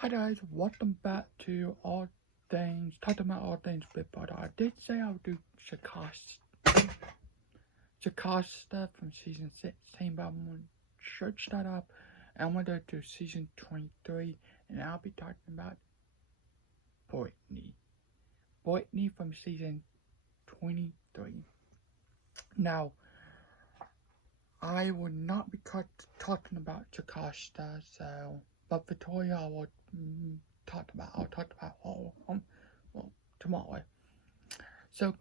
Hi guys, welcome back to All Things, talking about All Things Big Brother. I did say I would do Shakash stuff from season 16, but I'm going to search that up and I'm going to do season 23 and I'll be talking about Brithi. Brithi from season 23. Now, I will not be talking about Shakashta, but Victoria I will I'll talk about all tomorrow. So,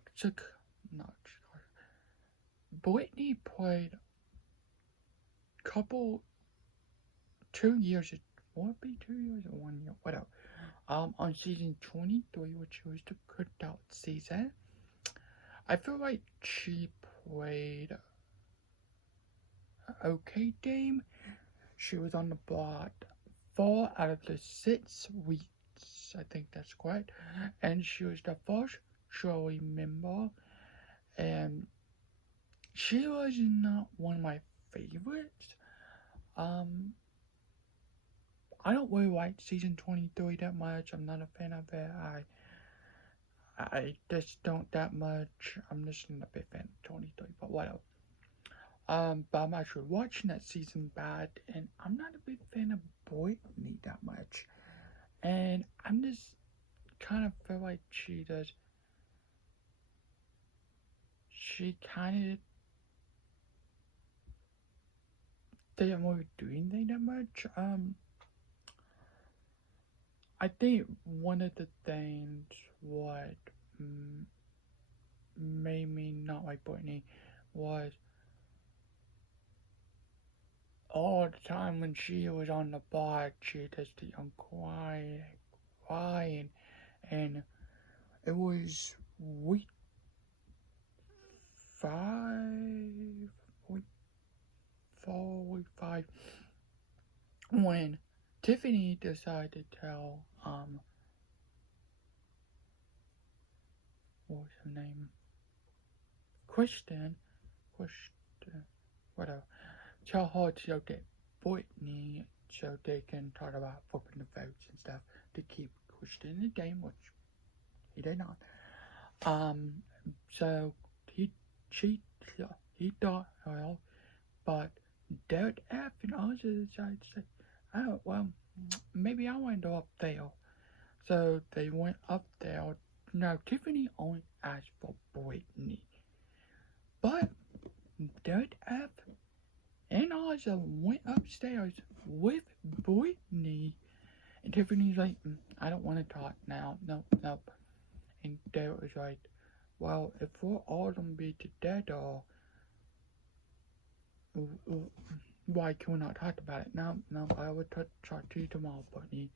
Brithi played 2 years, will it be 2 years or 1 year, whatever, on season 23, which was the cookout season. I feel like she played an okay game. She was on the block 4 out of the 6 weeks, I think that's correct, and she was the first jury member, and she was not one of my favorites. I don't really like season 23 that much. I'm not a fan of it. I just don't that much. I'm just not a big fan of 23, but whatever. But I'm actually watching that season bad, and I'm not a big fan of Brithi that much. And I'm just kind of feel like she kind of didn't really do anything that much. I think one of the things what made me not like Brithi was all the time when she was on the block, she just kept on crying, and it was week 5, week 4, week 5, when Tiffany decided to tell, what was her name? Kristen, whatever. Tell her to go get Brithi so they can talk about flipping the votes and stuff to keep Kristen in the game, which he did not. So he thought, well, but Derek F and others decided to say, oh, well, maybe I want to go up there. So they went up there. Now, Tiffany only asked for Brithi, but Derek F and Ozzy went upstairs with Brithi, and Tiffany's like, I don't want to talk now, nope. And Derek was like, well, if we're all gonna be together, why can we not talk about it? No, I would talk to you tomorrow, Brithi.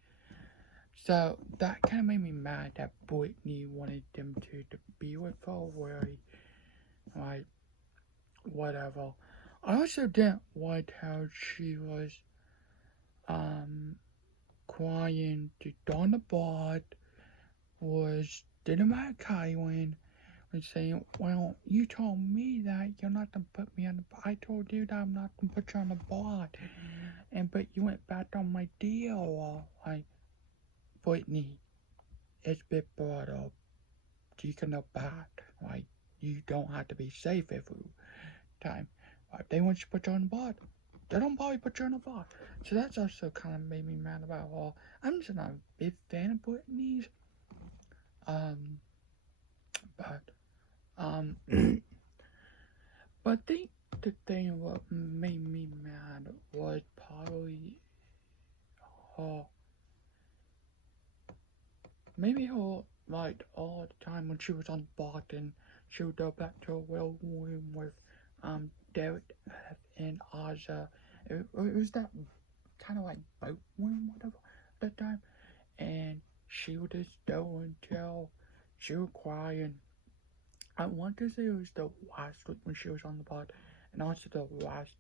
So that kind of made me mad that Brithi wanted them to be with her, really, like, whatever. I also didn't like how she was, crying to Donna Bard, was didn't matter Kylin, was saying, well, you told me that you're not gonna put me on the, I told you that I'm not gonna put you on the board, but you went back on my deal, like, Brithi, it's Big Brother, you can go back, like, you don't have to be safe every time, if they want you to put you on the board, they don't probably put you on the board. So that's also kind of made me mad about all. I'm just not a big fan of Britney's. But I think the thing what made me mad was probably her, maybe her, like, all the time when she was on Boston, she would go back to a real room with, Derek and Aja. It was that kind of like boat room, whatever, at that time, and she would just go until she would cry, and I want to say it was the last week when she was on the pod, and also the last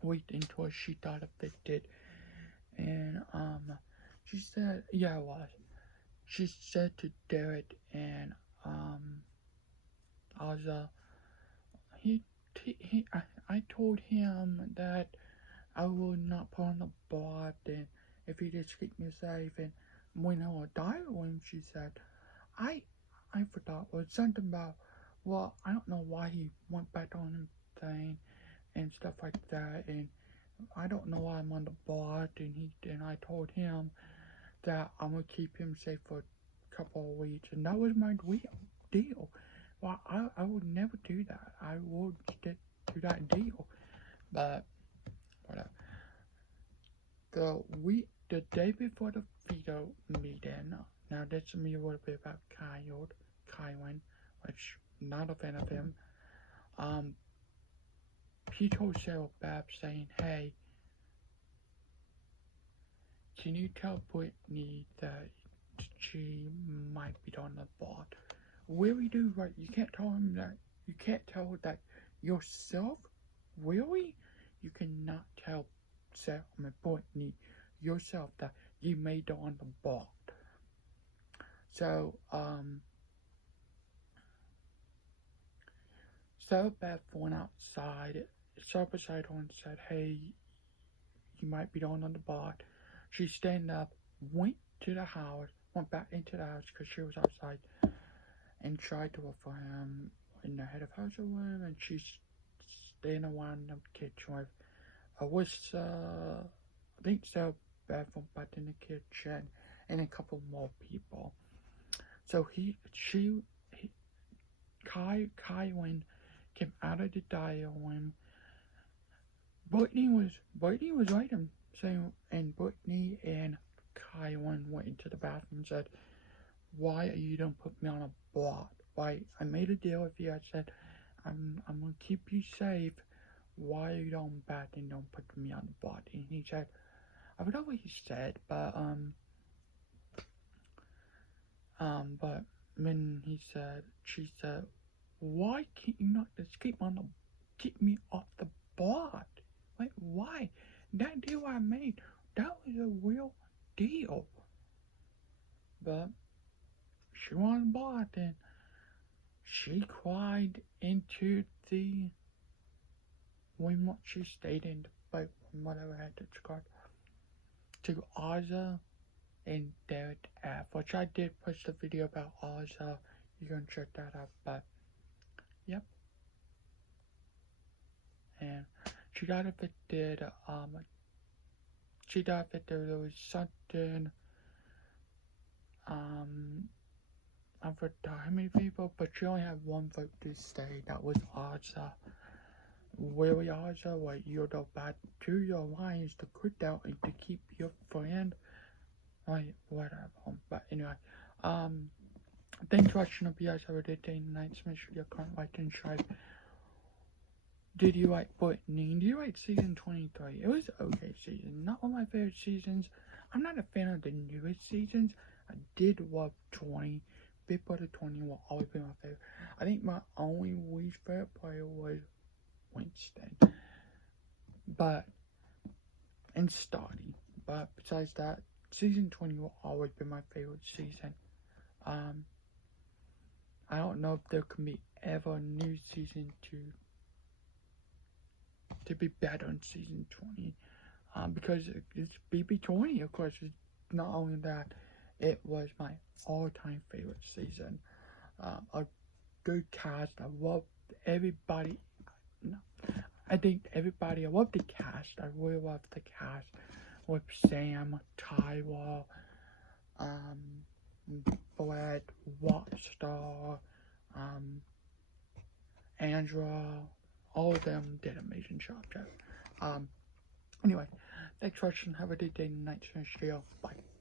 week until she got evicted, and she said, yeah, it was. She said to Derek and Aza, I told him that I will not put on the board, and if he he just keep me safe. And when I was dying, she said, I forgot it was something about, well, I don't know why he went back on him thing and stuff like that, and I don't know why I'm on the board, and I told him that I'm gonna keep him safe for a couple of weeks, and that was my deal. Well, I would never do that. I would stick to that deal, but whatever. The day before the veto meeting, now this is me a little bit about Kylin, which not a fan of him. He told Sarah Bab saying, "Hey, can you tell Brittany that she might be on the board?" Really, dude, right? You can't tell him that. You can't tell her that yourself. Really, you cannot tell Sarah, Brittany yourself that you made her on the board. So, Sarah Beth went outside, sat beside her and said, "Hey, you might be on the board." She stand up, went to the house, went back into the house because she was outside, and tried to look for him in the head of house room, and she's standing around the kitchen with Alyssa, I think Sarah Beth went back in the kitchen, and a couple more people. So Kylin came out of the dining room. Brittany was writing, saying, and Brittany and Kylin went into the bathroom and said, "Why you don't put me on a board? Why I made a deal with you. I said I'm gonna keep you safe. Why you don't back and don't put me on the board?" And he said, I forgot what he said, but when she said, "Why can't you not just keep me off the board? Like, why? That deal I made, that was a real deal." But she wanted the board, and she cried into the room she stayed in, like whatever had to card, to Ozza and Derek F, which I did post a video about Ozza. You can check that out, but yep. And she got evicted. There was something, I forgot how many people, but she only had one vote to stay. That was Ozza. Really, Ozza, what you're about to your lines to quit out and to keep your friend. Like, whatever. But anyway, thanks for watching. Hope you guys have a good day tonight. So make sure you comment, like, and subscribe. Did you like Brittany? Did you like season 23? It was okay season. Not one of my favorite seasons. I'm not a fan of the newest seasons. I did love 20. Big Brother 20 will always be my favorite. I think my only least favorite player was Winston. And Stotty. But besides that, season 20 will always be my favorite season. I don't know if there can be ever a new season to be better in season 20. Because it's BB23, of course. It's not only that, it was my all-time favorite season. A good cast. I love everybody. No, I love the cast. I really love the cast with Sam, Tyler, Brett, Rockstar, Andra. All of them did an amazing job. Anyway, thanks for watching. Have a good day, night, show. Bye.